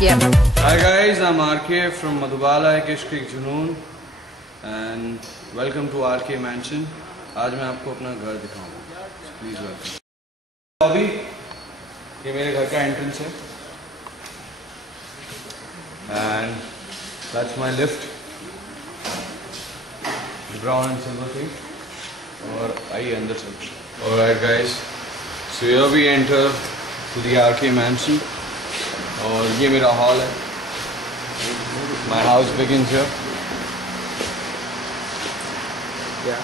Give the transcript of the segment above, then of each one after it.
Yeah. Hi guys, I'm RK from Madhubala Ek Ishq Ek Junoon and welcome to RK Mansion. आज मैं आपको अपना घर दिखाऊंगा. Please welcome. अभी ये मेरे घर का एंट्रेंस है and that's my lift. Brown and silver thing. और आइए अंदर चलते हैं. Alright guys, so here we enter to the RK Mansion. और ये मेरा हॉल है. My house begins here. Yeah.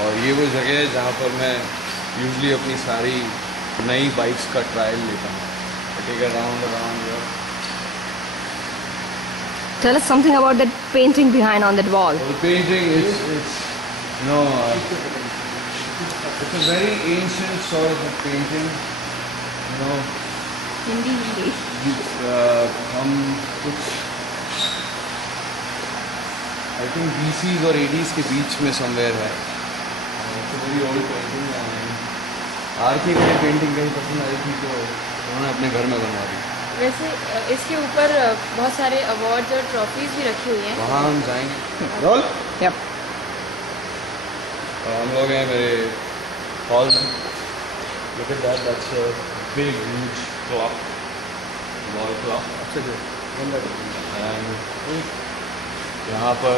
और ये वो जगह है जहाँ पर मैं यूजुअली अपनी सारी नई बाइक्स का ट्रायल लेता हूँ. I take a round around here. Tell us something about that painting behind on that wall. Well, the painting is you know it's a very ancient sort of a painting. You know. Hindi. हम कुछ I think BCs और 80s के बीच में somewhere है. It's a very old painting. RK को ये painting कहीं पसंद आई थी तो उन्होंने अपने घर में बनवा दी. वैसे इसके ऊपर बहुत सारे अवार्ड्स और ट्रॉफीज भी रखी हुई हैं. वहाँ हम जाएंगे. रोल. Yep. और हम लोग हैं मेरे हॉल में. Look at that. That's a big huge clock. Wall clock. And यहाँ पर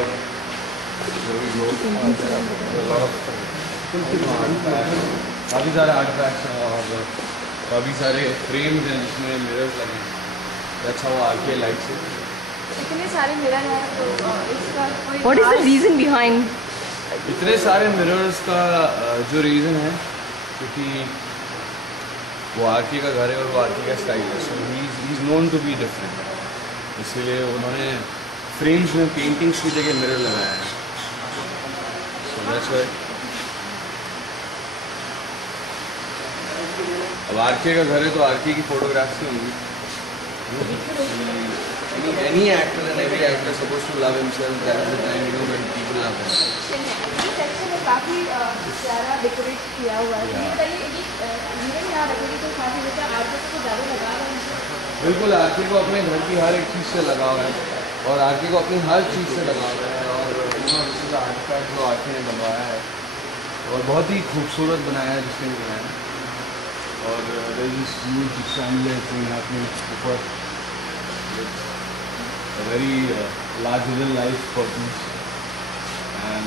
काफ़ी सारे आर्टिफैक्ट्स हैं और काफ़ी सारे फ्रेम्स हैं जिसमें मिरर्स लगे हैं. That's how RK likes it. इतने सारे मिरर हैं तो इसका कोई What is the reason behind? इतने सारे मिरर्स का जो रीज़न है क्योंकि वो RK का घर है और वो RK का स्टाइल है. So he is known to be different. इसीलिए उन्होंने फ्रेम्स में पेंटिंग्स की जगह मिरर लगाया है. So that's why. अब RK का घर है तो RK की फोटोग्राफ्स ही होंगी. Any actor and every actor is supposed to love himself. That is the time when people love him. ये सेक्शन में काफी प्यारा डेकोरेट किया हुआ है. ये बताइए ये मिरर यहाँ रखेंगे तो काफी जैसे आर्टिस्ट को ज़्यादा लगा हुआ है. बिल्कुल RK को अपने घर की हर एक चीज़ से लगाव है और RK को अपनी हर चीज़ से लगाव है और दिस आर्टिफैक्ट जो RK ने बनवाया है और बहुत ही खूबसूरत बनाया है जिसने बनाया है. और ऊपर very larger than life purpose and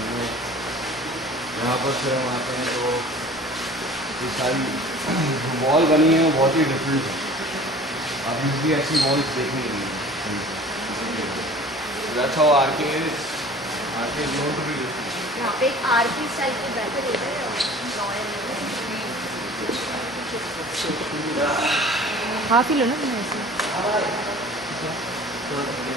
यहाँ पर से हम आते हैं तो ये सारी वॉल बनी है वो बहुत ही डिफरेंट है. आप यूजली ऐसी वॉल्स देखने नहीं है. That's how RK is. RK is known to be different. यहाँ पे एक RK स्टाइल के बैठे होते हैं हाफ ही लो ना तुम ऐसे. ओके.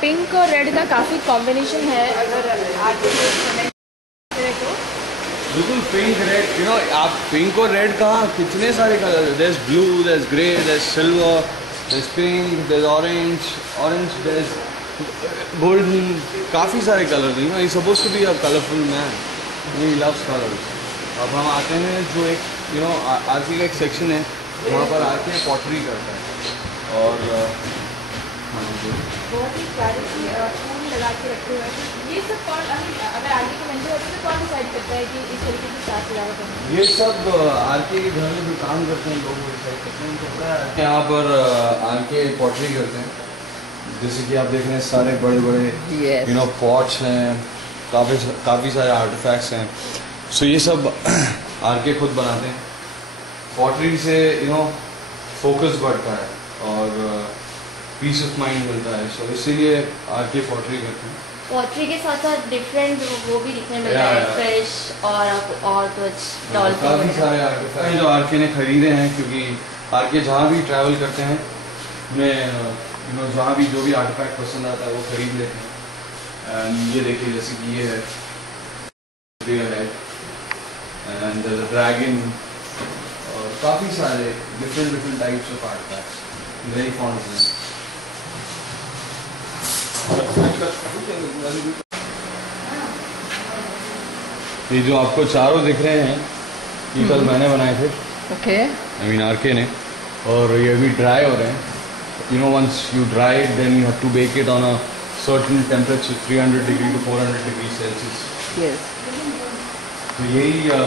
पिंक और रेड का काफी कॉम्बिनेशन है. अगर बिल्कुल पिंक रेड. यू नो आप पिंक और रेड कहाँ कितने सारे colour. There is blue, there is grey, there is silver, there is pink, there is orange, there is golden. काफ़ी सारे colour. You know he suppose to be a colourful man. He loves colours. अब हम आते हैं जो एक you know RK का एक सेक्शन है वहाँ पर RK पॉटरी करता है और बहुत ही प्यारे से फूल लगा के रखे हुए हैं. ये सब कौन अगर आगे की मंजिल होती है तो कौन डिसाइड करता है कि इस तरीके की साथ सजावट करनी है? ये सब RK के घर में जो काम करते हैं लोग डिसाइड करते हैं. तो पता है यहाँ पर RK पॉटरी करते हैं. जैसे कि आप देख रहे हैं सारे बड़े बड़े यू नो पॉट्स हैं. काफ़ी सारे आर्टिफैक्ट्स हैं. सो ये सब RK खुद बनाते हैं. पॉटरी से यू नो फोकस बढ़ता है और पीस ऑफ माइंड मिलता है. सो इसीलिए RK पॉटरी करते हैं. पॉटरी के साथ साथ डिफरेंट वो भी दिखने मिलता है. फिश और कुछ डॉल्फिन. काफ़ी सारे आर्टिफैक्ट जो RK ने खरीदे हैं क्योंकि RK जहाँ भी ट्रैवल करते हैं उन्हें यू नो जहाँ भी जो भी आर्टिफैक्ट पसंद आता है वो खरीद लेते हैं. एंड ये देखिए जैसे कि ये है and there's a dragon काफ़ी सारे different types of art PACS, very fond of them. ये जो आपको चारों दिख रहे हैं ये कल मैंने बनाए थे, Okay. आई मीन आरके ने, और ये अभी ड्राई हो रहे हैं। You know once you dry it then you have to bake it on a certain temperature 300 degree to 400 degree Celsius. Yes. तो यही ये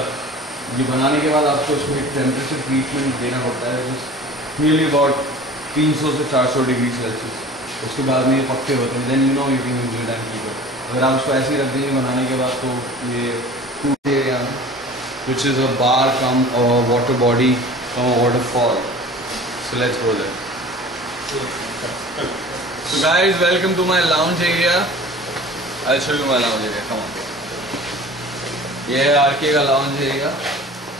बनाने के बाद आपको उसमें एक टेम्परेचर ट्रीटमेंट देना पड़ता है नियरली अबाउट 300 से 400 डिग्री सेल्सियस। उसके बाद में ये पक्के होते हैं, then you know you can use it and keep it. अगर आप उसको ऐसे ही रख देंगे बनाने के बाद तो ये टूटे या which is a bar come a water body from a waterfall. So let's go there. So guys, welcome to my lounge area. I'll show you my lounge area. Come on. ये है आरके का lounge area.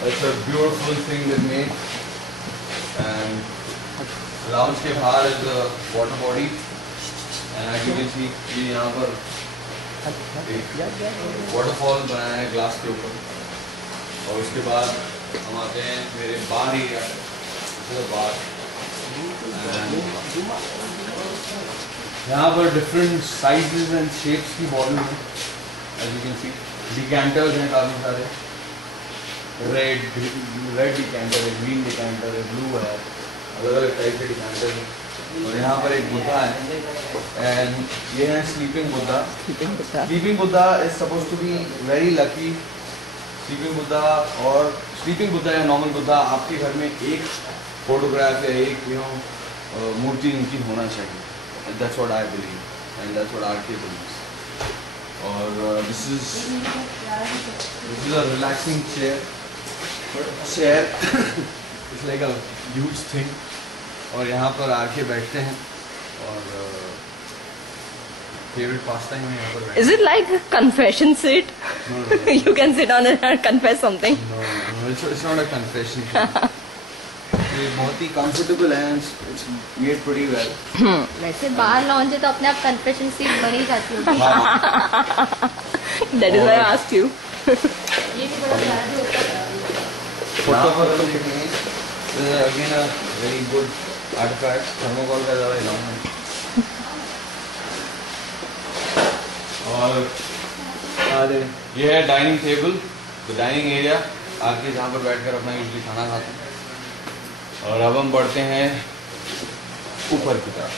It's a beautiful thing they made. And lounge के बाहर is a water body. And as you can see, ये यहाँ पर waterfall बनाया है glass के ऊपर। और उसके बाद हम आते हैं मेरे बार एरिया, बार। यहाँ पर डिफरेंट साइजेस एंड शेप्स की बॉटल हैं, एज यू कैन सी। डिकैंटर्स हैं काफ़ी सारे, रेड डिकैंटर है, ग्रीन डिकैंटर है, ब्लू है, अलग अलग टाइप के डिकैंटर हैं। और यहाँ पर एक बुद्धा है, एंड ये है sleeping Buddha. Sleeping Buddha is suppose to be very lucky. Sleeping Buddha और स्लीपिंग बुद्धा या नॉर्मल बुद्धा, आपके घर में एक फोटोग्राफ या एक मूर्ति उनकी होना चाहिए। That's what I believe and that's what RK believes. और this is a relaxing chair it's like a huge thing. और यहाँ पर आरके बैठते हैं और favorite pastime है यहाँ पर। Is it like a confession seat? No. You can sit on it and confess something. No, it's not a confession. ये बहुत ही comfortable है, it's made pretty well. वैसे बाहर लॉन्च है तो अपने आप कन्फेशन सीट बन ही जाती होगी। That is why I asked you. ये भी बड़ा प्यारा जो होता है। यहाँ पर हम देखेंगे again a very good artifact, thermocol का ज़्यादा इलाम है। और ये है dining table, the dining area, आके जहाँ पर बैठकर अपना यूजली खाना खाते हैं। और अब हम बढ़ते हैं ऊपर की तरफ।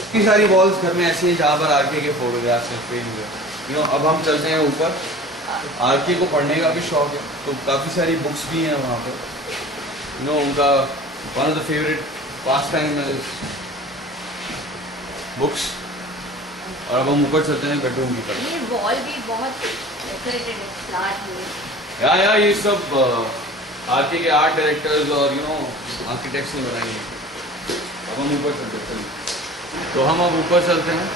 इतनी सारी वॉल्स घर में ऐसी हैं जहाँ पर आरके के फोटोग्राफ्स हैं, फ्रेम्स हैं। यू नो अब हम चलते हैं ऊपर। आरके को पढ़ने का भी शौक है, तो काफ़ी सारी बुक्स भी हैं वहाँ पर। यू नो उनका one of the favourite pass time is books. और अब हम ऊपर चलते हैं बेडरूम की तरफ। ये वॉल भी बहुत डेकोरेटेड है, फ्लावर्स में। या ये सब आरके के आर्ट डायरेक्टर्स और यू नो आर्किटेक्ट्स ने बनाई है। अब हम ऊपर चलते हैं, तो हम अब ऊपर चलते हैं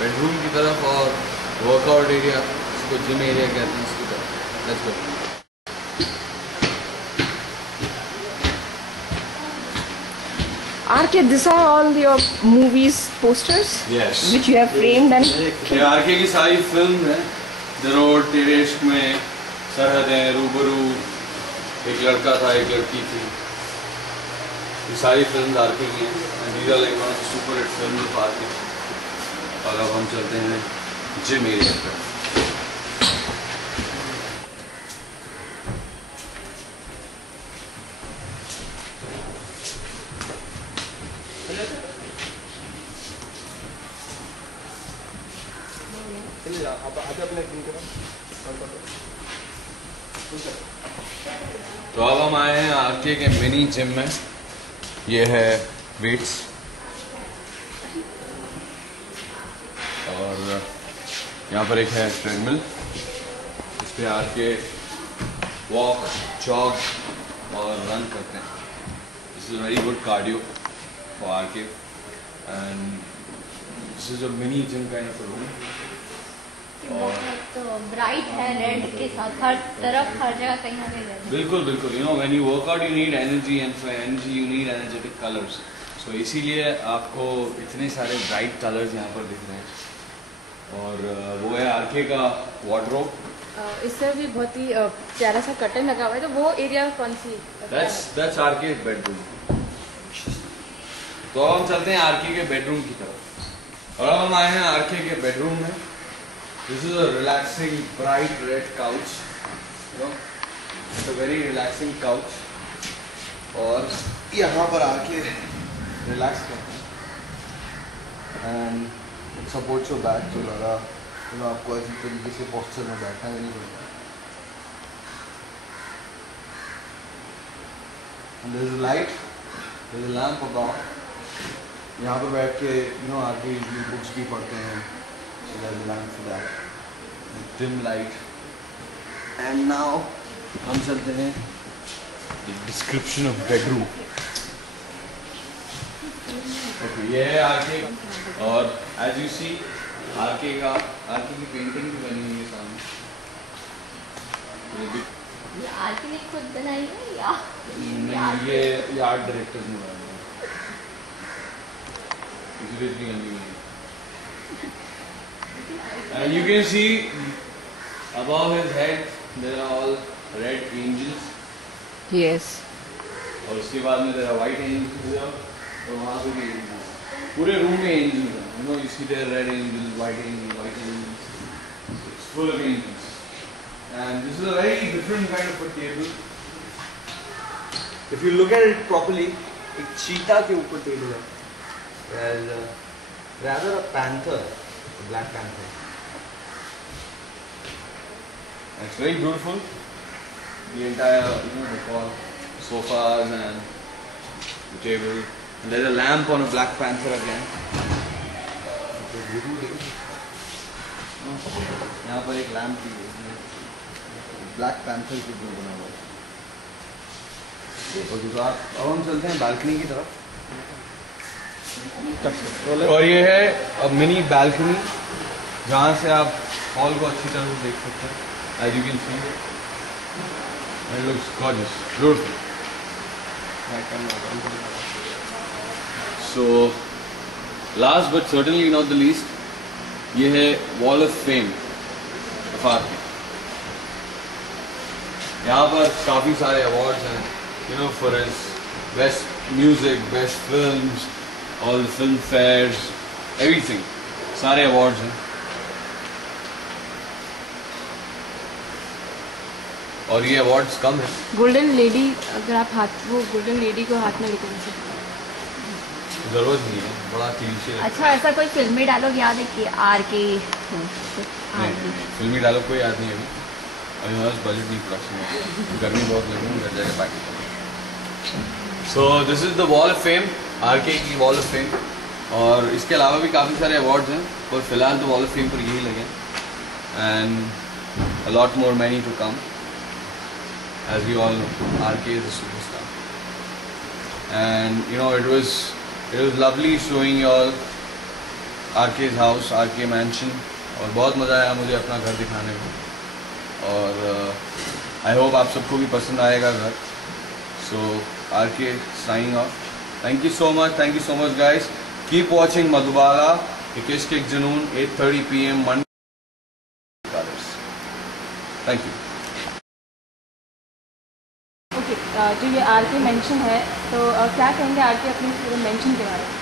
बेडरूम की तरफ और वर्कआउट एरिया, इसको जिम एरिया कहते हैं, इसकी तरफ। Let's go. RK, these are all your movies posters? Yes. Which you have framed and... ये आरके की सारी फिल्म है, द रोड, तेरे इश्क में, सरहदें, रूबरू, एक लड़का था एक लड़की थी, ये सारी फिल्म आरके की हैं। These are like one of the super hit films of RK. और अब हम चलते हैं जिम एरिया पर। तो अब हम आए हैं आरके के मिनी जिम में। ये है वेट्स और यहाँ पर एक है ट्रेडमिल, इस पे आरके वॉक, जॉग और रन करते हैं। This is very good cardio for RK and this is a mini gym kind of room. और तो ब्राइट है रेड के साथ, हर तरफ हर जगह कहीं ना कहीं रेड। बिल्कुल बिल्कुल, you know when you work out you need energy and for energy you need energetic colours. So इसीलिए आपको इतने सारे ब्राइट कलर्स यहाँ पर दिख रहे हैं। और वो है आरके का वार्डरोब, इससे भी बहुत ही प्यारा सा कर्टन लगा हुआ है, तो वो एरिया कौन सी? That's R K bedroom. तो अब हम चलते हैं आरके के बेडरूम की तरफ। और अब हम आए हैं आरके के बेडरूम में। This is a relaxing bright red couch, you know, it's a very relaxing couch। और यहाँ पर आके रिलैक्स करते हैं and it supports your back जो ज़्यादा आपको ऐसी तरीके से पोस्चर में बैठना नहीं पड़ता। There is a light, there is a lamp about. यहाँ पर बैठ के आके बुक्स भी पढ़ते हैं। So there's a lamp for that, dim light। And now हम चलते हैं the description of bedroom। Okay, ये है आरके और as you see आरके की पेंटिंग भी बनी हुई है सामने। ये आरके ने खुद बनाई है या नहीं, ये आर्ट डायरेक्टर ने बनाई है, इसलिए इतनी गंदी बनी है। And you can see above his head there are all red angels। Yes। और उसके बाद में there are white angels here, और वहाँ पे भी angels। पूरे रूम में angels हैं। You know, you see there red angels, white angels। It's full of angels। And this is a very different kind of a table। If you look at it properly, एक चीता के ऊपर table है। There's rather a panther, a black panther। It's very beautiful. The entire, decor, sofas and the table. And there's a lamp on a Black Panther again। यहाँ पर एक lamp भी है, ब्लैक पैंथर के ऊपर बना हुआ है। अब हम चलते हैं बालकनी की तरफ। और ये है मिनी बालकनी जहाँ से आप हॉल को अच्छी तरह से देख सकते हैं। As you can see, it looks gorgeous, beautiful। So, last but certainly not the least, ये है Wall of Fame of RK. यहाँ पर काफ़ी सारे अवार्ड्स हैं, for his best music, best films, all the film fairs, everything, सारे awards हैं। और ये अवार्ड्स कम है। गोल्डन लेडी, अगर आप वो गोल्डन लेडी को हाथ में लेकर सकते, जरूरत नहीं है, बड़ा क्लीशे है। अच्छा, ऐसा कोई फिल्मी डायलॉग याद है कि आरके? फिल्मी डायलॉग कोई याद नहीं है अभी हमारे पास बजट नहीं, प्रोडक्शन गर्मी बहुत लगी है, घर जाके packet. So this is the wall of fame, RK की वॉल ऑफ फेम। और इसके अलावा भी काफ़ी सारे अवार्ड्स हैं, पर फिलहाल तो वॉल ऑफ फेम पर यही लगे। And a lot more many to come. As we all know, RK is a superstar, and it was lovely showing you all RK's house, RK mansion, और बहुत मज़ा आया मुझे अपना घर दिखाने में। और I hope आप सबको भी पसंद आएगा घर। So RK signing off। Thank you so much guys। Keep watching Madhubala, एक इश्क एक जुनून, 8:30 PM Monday। Thank you। जो ये आरके मेंशन है, तो क्या कहेंगे आरके अपने पूरे मेंशन के बारे में?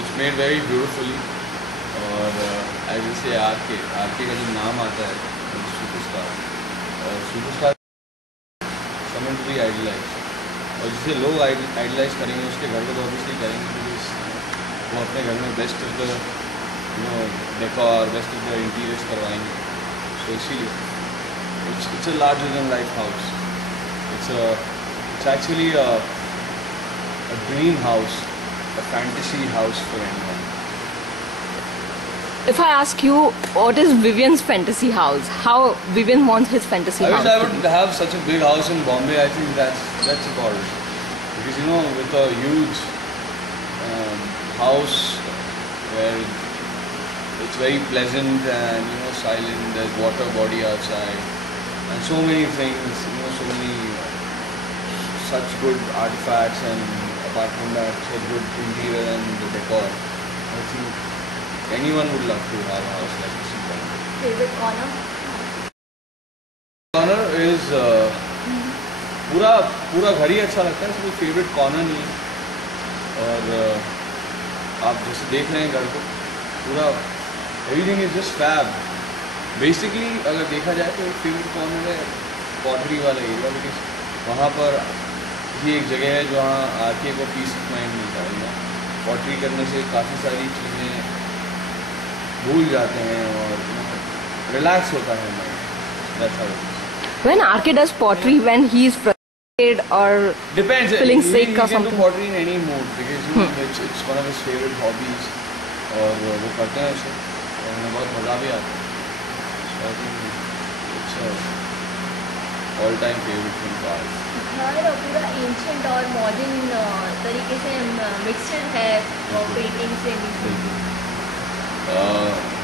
It's made very beautifully। और ऐसे से आरके का जो नाम आता है सुपरस्टार, और superstar summon to be idolise, और जिसे लोग आइडलाइज करेंगे उसके घर को तो ऑब्वियसली करेंगे, क्योंकि वो अपने घर में best of the decor, best of the interiors करवाएंगे। तो इसीलिए it's a larger than life house. It's actually a dream house, a fantasy house for anyone। If I ask you, what is Vivian's fantasy house? How Vivian wants his fantasy house? I would have such a big house in Bombay। I think that's about it, because with a huge house where it's very pleasant and silent, there's water body outside and so many things, so many such good artifacts, and apart from that, such good interior and the decor. I think anyone would love to have a house like this in Bombay। Favorite corner? Corner is पूरा घर ही अच्छा लगता है, इसमें favourite corner नहीं है। और आप जैसे देख रहे हैं घर को, पूरा everything is just fab. Basically अगर देखा जाए तो एक फेवरेट कॉर्नर है पॉटरी वाला एरिया, बिकॉज वहाँ पर ये एक जगह है जहाँ आके को पीस ऑफ माइंड मिलता है। पॉटरी करने से काफ़ी सारी चीज़ें भूल जाते हैं और रिलैक्स होता है mind. When RK does pottery, when he is frustrated or depends, feeling sick or he can something. do pottery in any mood because it's one of his favorite hobbies और वो करते हैं उसे और उन्हें बहुत मज़ा भी आता है। So I think it's a all time favorite thing for us. घर पूरा एंशिएंट और मॉडर्न तरीके से मिक्सचर है और पेंटिंग से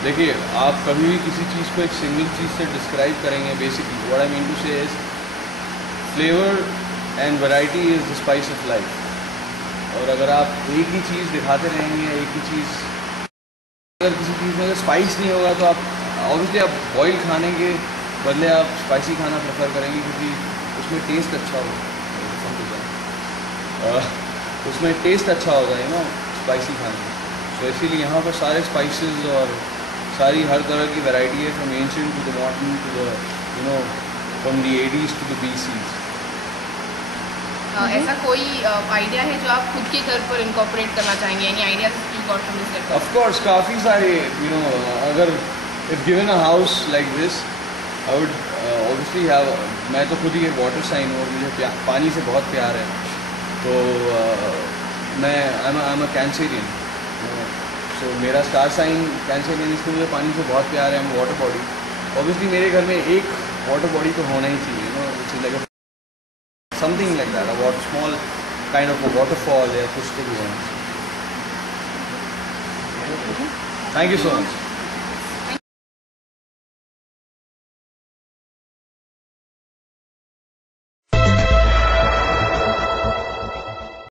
देखिए, आप कभी भी किसी चीज़ को एक सिंगल चीज़ से डिस्क्राइब करेंगे, basically what I mean to say is flavour and variety is the spice of life. और अगर आप एक ही चीज़ दिखाते रहेंगे, एक ही चीज़, अगर किसी चीज़ में अगर स्पाइस नहीं होगा तो आप ऑब्वियसली आप बॉयल खाने के बदले आप स्पाइसी खाना प्रेफर करेंगे, क्योंकि उसमें टेस्ट अच्छा होगा। उसमें टेस्ट अच्छा होगा स्पाइसी खाने। तो इसीलिए यहाँ पर सारे स्पाइसेस और सारी हर तरह की वैरायटी है, from ancient to the modern to the from the 80s to the 20s। ऐसा कोई आइडिया है जो आप खुद के घर पर इनकॉर्पोरेट करना चाहेंगे? Any ideas you got from this? Of course काफ़ी सारे अगर if given a house like this I would obviously have, मैं तो खुद ही एक वाटर साइन हूँ और मुझे पानी से बहुत प्यार है। तो मैं आई एम अ कैंसरियन, तो मेरा स्टार साइन कैंसरियन, इसलिए मुझे पानी से बहुत प्यार है। वाटर बॉडी, ऑब्वियसली मेरे घर में एक वाटर बॉडी तो होना ही चाहिए, which is like something like that, a small kind of waterfall या कुछ तो भी होना चाहिए। Thank you so much.